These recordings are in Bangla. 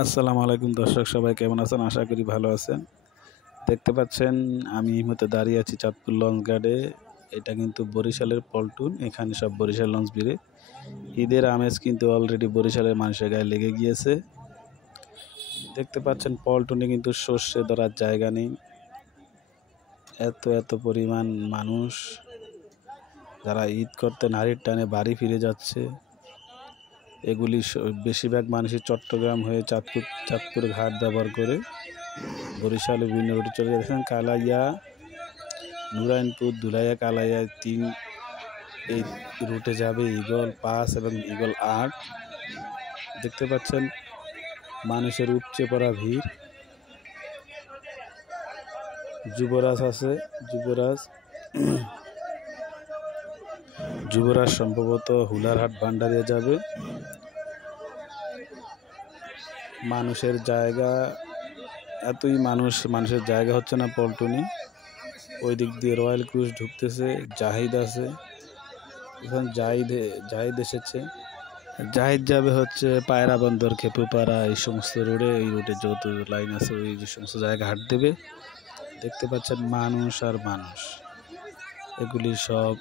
আসসালামু আলাইকুম দর্শক, সবাই কেমন আছেন? আশা করি ভালো আছেন। দেখতে পাচ্ছেন আমি এই মুহূর্তে দাঁড়িয়ে আছি চাঁদপুর লঞ্চ ঘাটে। এটা কিন্তু বরিশালের পল্টন, এখানে সব বরিশাল লঞ্চ ভিড়ে। ঈদের আমেজ কিন্তু অলরেডি বরিশালের মানুষের গায়ে লেগে গিয়েছে। দেখতে পাচ্ছেন পল্টনে কিন্তু সর্ষে ধরার জায়গা নেই, এত পরিমাণ মানুষ যারা ঈদ করতে নারীর টানে বাড়ি ফিরে যাচ্ছে। এগুলি বেশিরভাগ মানুষই চট্টগ্রাম হয়ে চাঁদপুর ঘাট ব্যবহার করে বরিশালে বিভিন্ন রুটে চলে যাচ্ছেন। কালাইয়া, নুরাইনপুর, ধুলাইয়া, কালাইয়া এই রুটে যাবে ঈগল 5 এবং ঈগল 8। দেখতে পাচ্ছেন মানুষের উপচে পড়া ভিড়। যুবরাজ আছে, যুবরাজ সম্ভবত হুলারহাট ভান্ডারিয়া যাবে। মানুষের জায়গা, এতই মানুষের জায়গা হচ্ছে না পল্টনে। ওই দিক দিয়ে রয়্যাল ক্রুজ ঢুকতেছে, জাহিদ আছে, এখন জাহিদ এসেছে। জাহিদ যাবে হচ্ছে পায়রা বন্দর, খেপুপাড়া, এই সমস্ত রোডে, এই রুটে যত লাইন আছে ওই যে সমস্ত জায়গা হাট দেবে। দেখতে পাচ্ছেন মানুষ আর মানুষ, এগুলি সব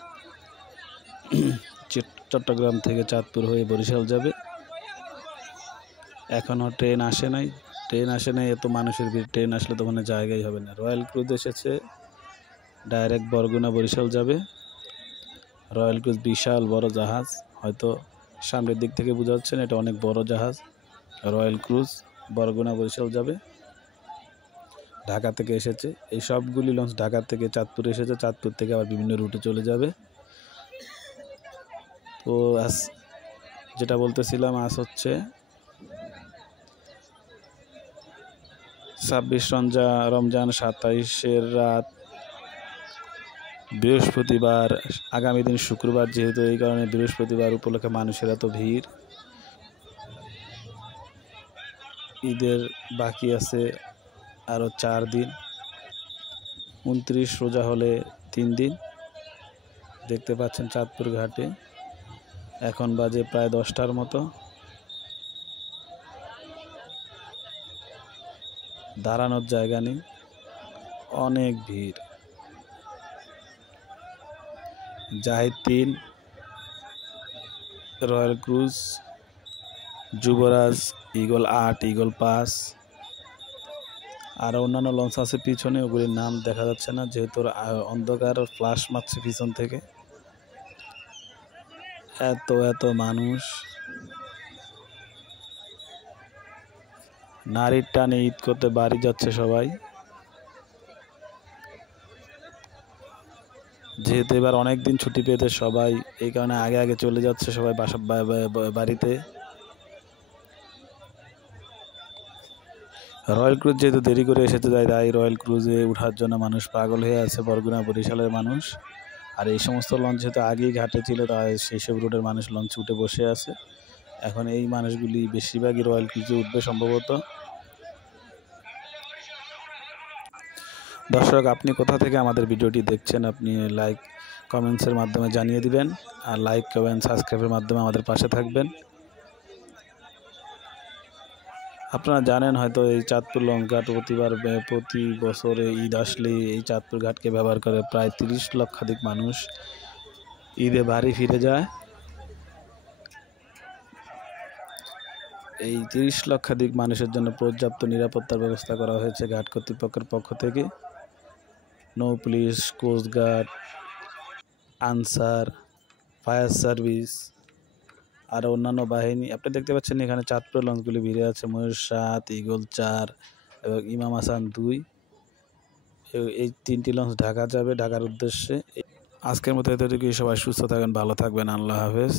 চট্টগ্রাম থেকে চাঁদপুর হয়ে বরিশাল যাবে। এখনও ট্রেন আসে নাই, এত মানুষের ভিড়। ট্রেন আসলে তো ওখানে জায়গাই হবে না। রয়্যাল ক্রুজ এসেছে, ডাইরেক্ট বরগুনা বরিশাল যাবে। রয়্যাল ক্রুজ বিশাল বড় জাহাজ, হয়তো সামনের দিক থেকে বোঝা যাচ্ছে না, এটা অনেক বড় জাহাজ। রয়্যাল ক্রুজ বরগুনা বরিশাল যাবে। ঢাকা থেকে এসেছে, এই সবগুলি লঞ্চ ঢাকা থেকে চাঁদপুর এসেছে, চাঁদপুর থেকে আবার বিভিন্ন রুটে চলে যাবে। তো যেটা বলতেছিলাম, আজ হচ্ছে 26 রমজান, 27-এর রাত, বৃহস্পতিবার, আগামী দিন শুক্রবার, যেহেতু এই কারণে বৃহস্পতিবার উপলক্ষে মানুষের এত ভিড়। ঈদের বাকি আছে আরও 4 দিন, 29 রোজা হলে 3 দিন। দেখতে পাচ্ছেন চাঁদপুর ঘাটে এখন বাজে প্রায় 10টার মতো। দাঁড়ানোর জায়গা নেই, অনেক ভিড়। জাহিদ 3, রয়্যাল ক্রুজ, যুবরাজ, ঈগল 8, ঈগল 5, আর অন্যান্য লঞ্চ আছে পিছনে, ওগুলির নাম দেখা যাচ্ছে না যেহেতু অন্ধকার ফ্লাশ মারছে পিছন থেকে। এত মানুষ, নারীর টানে ঈদ করতে বাড়ি যাচ্ছে সবাই। যেহেতু এবার অনেকদিন ছুটি পেতে সবাই, এই কারণে আগে চলে যাচ্ছে সবাই বাড়িতে। রয়্যাল ক্রুজ যেহেতু দেরি করে এসেছে, তাই রয়্যাল ক্রুজে ওঠার জন্য মানুষ পাগল হয়ে আছে, বরগুনা বরিশালের মানুষ। আর এই সমস্ত লঞ্চ যেহেতু আগেই ঘাটে ছিল, তাই সেই সব রুটের মানুষ লঞ্চে উঠে বসে আছে। এখন এই মানুষগুলি বেশিরভাগই রয়্যাল ক্রুজে উঠবে সম্ভবত। দর্শক, আপনি কোথা থেকে আমাদের ভিডিওটি দেখছেন, আপনি লাইক কমেন্টসের মাধ্যমে জানিয়ে দিবেন, আর লাইক কমেন্ট সাবস্ক্রাইবের মাধ্যমে আমাদের পাশে থাকবেন। আপনারা জানেন হয়তো এই চাঁদপুর লঞ্চ ঘাট প্রতি বছরে ঈদ আসলে এই চাঁদপুর ঘাটকে ব্যবহার করে প্রায় 30 লক্ষাধিক মানুষ ঈদে বাড়ি ফিরে যায়। এই 30 লক্ষাধিক মানুষের জন্য পর্যাপ্ত নিরাপত্তার ব্যবস্থা করা হয়েছে ঘাট কর্তৃপক্ষের পক্ষ থেকে। নৌ police, coastguard, Ansar, fire service আর অন্যান্য বাহিনী। আপনি দেখতে পাচ্ছেন এখানে চাঁদপুর লঞ্চগুলি ভিড়ে আছে। ময়ূর 7, ঈগল 4 এবং ইমাম হাসান 2, এই 3টি লঞ্চ ঢাকা যাবে, ঢাকার উদ্দেশ্যে। আজকের মতো এতটুকুই। সবাই সুস্থ থাকবেন, ভালো থাকবেন। আল্লাহ হাফেজ।